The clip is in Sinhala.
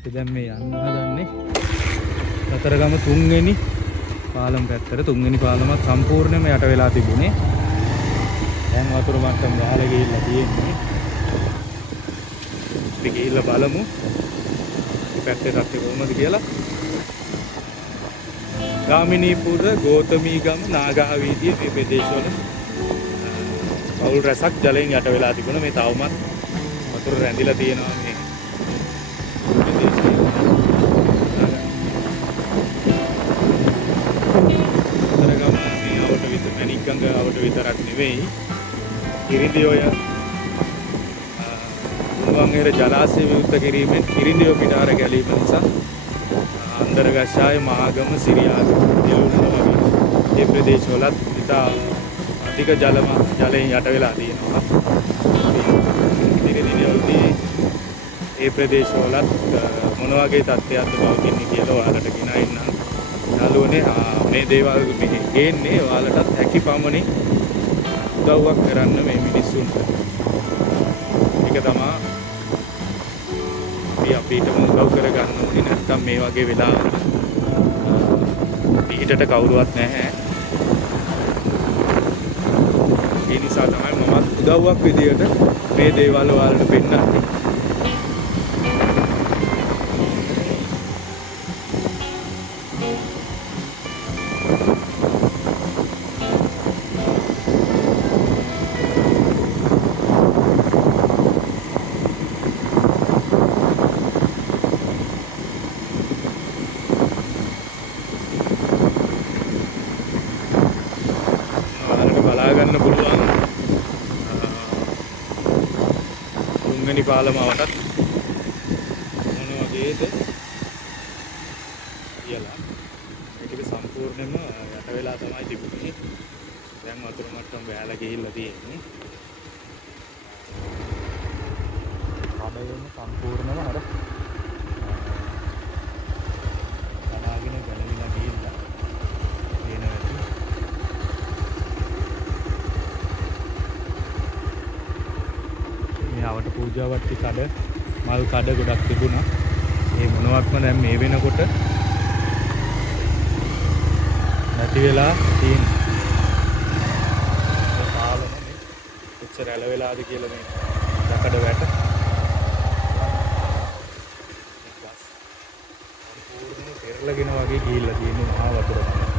අපි දැන් මේ යන්න හදන්නේ කතරගම තුන්වෙනි පාලම පැත්තට. තුන්වෙනි පාලමත් සම්පූර්ණයෙන්ම යට වෙලා තිබුණේ. දැන් වතුර මට්ටම ගහලා ගිහිල්ලා තියෙන්නේ. අපි ගිහිල්ලා බලමු මේ පැත්තේ තත්ත්වය කොහොමද කියලා. ගාමිණීපුර, ගෝතමීගම, නාගහ වීදිය මේ ප්‍රදේශවල පවුල් රැසක් ජලයෙන් යට වෙලා තිබුණා. මේ තවමත් වතුර රැඳිලා තියෙනවා මේ ප්‍රදේශයේ. කතරගම මේ අවට විතර මණික්ගඟ අවට විතරක් නෙවෙයි. කිරිඳිඔය උණුවන්හෙර ජලාශය විවෘත කිරීමෙන් කිරිඳිඔය පිටාර ගැලීම නිසා අන්දරගස්සාය, මාගම, සිරියාගම, දෙලුණම වගේ මේ ප්‍රදේශවලත් ඉතා අධික ජලයෙන් යට වෙලා තියෙනවා. දිනවලදී මේ ප්‍රදේශවලත් මොන වගේ තත්ත්වයක්ද පවතින්නේ කියලා ඔයාලට ගෙනයින්න යාළුවනේ. මේ දේවල් මෙහි ගේන්නේ ඔයාලටත් හැකි පමණින් උදව්වක් කරන්න මේ මිනිස්සුන්ට. ඒක තමයි අපිටම උදව් කරගන්න ඕනේ. නැත්තම් මේ වගේ වෙලාවල පිටට කවුරුවත් නැහැ. ඒ නිසා තමයි මමත් උදව්වක් විදියට මේ දේවල් ඔයාලට පෙන්නන්නේ. බලාගන්න පුළුවන් තුන්වෙනි පාලමවටත් මොන වගේද කියලා. මේක සම්පූර්ණයෙන්ම යට වෙලා තමයි තිබුණේ. දැන් වතුර මට්ටම බැලලා ගිහිල්ලා තියෙන්නේ. ආඩයෙන් සම්පූර්ණම අර තලාගෙන ගැලවිලා ගිහිල්ලා තියෙන ඇති. අවට පූජාවට්ටි කඩ, මල් කඩ ගොඩක් තිබුණා. ඒ මොනවත්ම දැන් මේ වෙනකොට නැති වෙලා තියෙනවා. ඒ පාලම මේ එච්චර ඇල වෙලාද කියලා මේ යකඩ වැට. සම්පූර්ණයෙන් පෙරලගෙන වගේ ගිහිල්ලා තියෙන මහා වතුර තමයි.